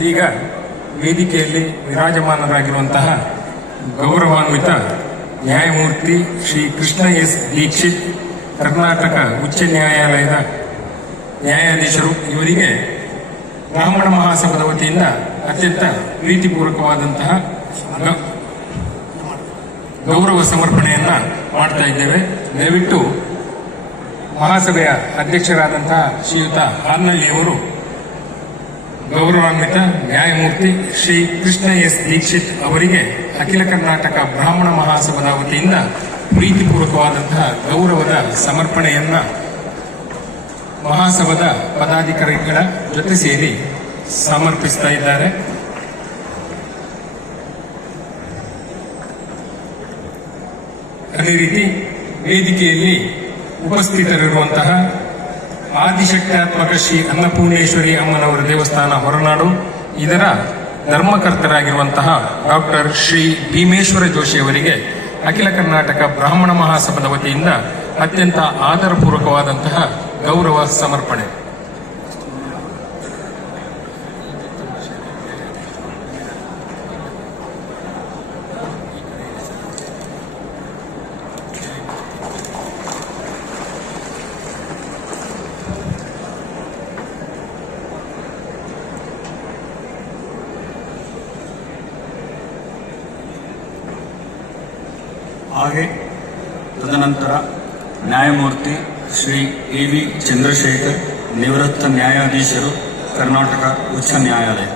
ಈಗ ವೇದಿಕೆಯಲ್ಲಿ ವಿರಾಜಮಾನರಾಗಿರುವಂತಹ ಗೌರವಾನ್ವಿತ ನ್ಯಾಯಮೂರ್ತಿ ಶ್ರೀ ಕೃಷ್ಣ ಎಸ್ ದೀಕ್ಷಿತ್, ಕರ್ನಾಟಕ ಉಚ್ಚ ನ್ಯಾಯಾಲಯದ ನ್ಯಾಯಾಧೀಶರು. ಇವರಿಗೆ ಬ್ರಾಹ್ಮಣ ಮಹಾಸಭದ ವತಿಯಿಂದ ಅತ್ಯಂತ ಪ್ರೀತಿಪೂರ್ವಕವಾದಂತಹ ಗೌರವ ಸಮರ್ಪಣೆಯನ್ನ ಮಾಡ್ತಾ ಇದ್ದೇವೆ. ದಯವಿಟ್ಟು ಮಹಾಸಭೆಯ ಅಧ್ಯಕ್ಷರಾದಂತಹ ಶ್ರೀಯುತ ಹಾಲ್ನಳ್ಳಿಯವರು ಗೌರವಾನ್ವಿತ ನ್ಯಾಯಮೂರ್ತಿ ಶ್ರೀ ಕೃಷ್ಣ ಎಸ್ ದೀಕ್ಷಿತ್ ಅವರಿಗೆ ಅಖಿಲ ಕರ್ನಾಟಕ ಬ್ರಾಹ್ಮಣ ಮಹಾಸಭದ ವತಿಯಿಂದ ಪ್ರೀತಿಪೂರ್ವಕವಾದಂತಹ ಗೌರವದ ಸಮರ್ಪಣೆಯನ್ನ ಮಹಾಸಭದ ಪದಾಧಿಕಾರಿಗಳ ಜೊತೆ ಸೇರಿ ಸಮರ್ಪಿಸ್ತಾ ಇದ್ದಾರೆ. ಅದೇ ರೀತಿ ವೇದಿಕೆಯಲ್ಲಿ ಉಪಸ್ಥಿತರಿರುವಂತಹ ಆದಿಶಕ್ತ್ಯಾತ್ಮಕ ಶ್ರೀ ಅನ್ನಪೂರ್ಣೇಶ್ವರಿ ಅಮ್ಮನವರ ದೇವಸ್ಥಾನ ಹೊರನಾಡು. ಇದರ ಧರ್ಮಕರ್ತರಾಗಿರುವಂತಹ ಡಾಕ್ಟರ್ ಶ್ರೀ ಭೀಮೇಶ್ವರ ಜೋಶಿ ಅವರಿಗೆ ಅಖಿಲ ಕರ್ನಾಟಕ ಬ್ರಾಹ್ಮಣ ಮಹಾಸಭದ ವತಿಯಿಂದ ಅತ್ಯಂತ ಆದರಪೂರ್ವಕವಾದಂತಹ ಗೌರವ ಸಮರ್ಪಣೆ. ಹಾಗೆ ತದನಂತರ ನ್ಯಾಯಮೂರ್ತಿ ಶ್ರೀ ಎ ವಿ ಚಂದ್ರಶೇಖರ್ ನಿವೃತ್ತ ನ್ಯಾಯಾಧೀಶರು ಕರ್ನಾಟಕ ಉಚ್ಚ ನ್ಯಾಯಾಲಯ.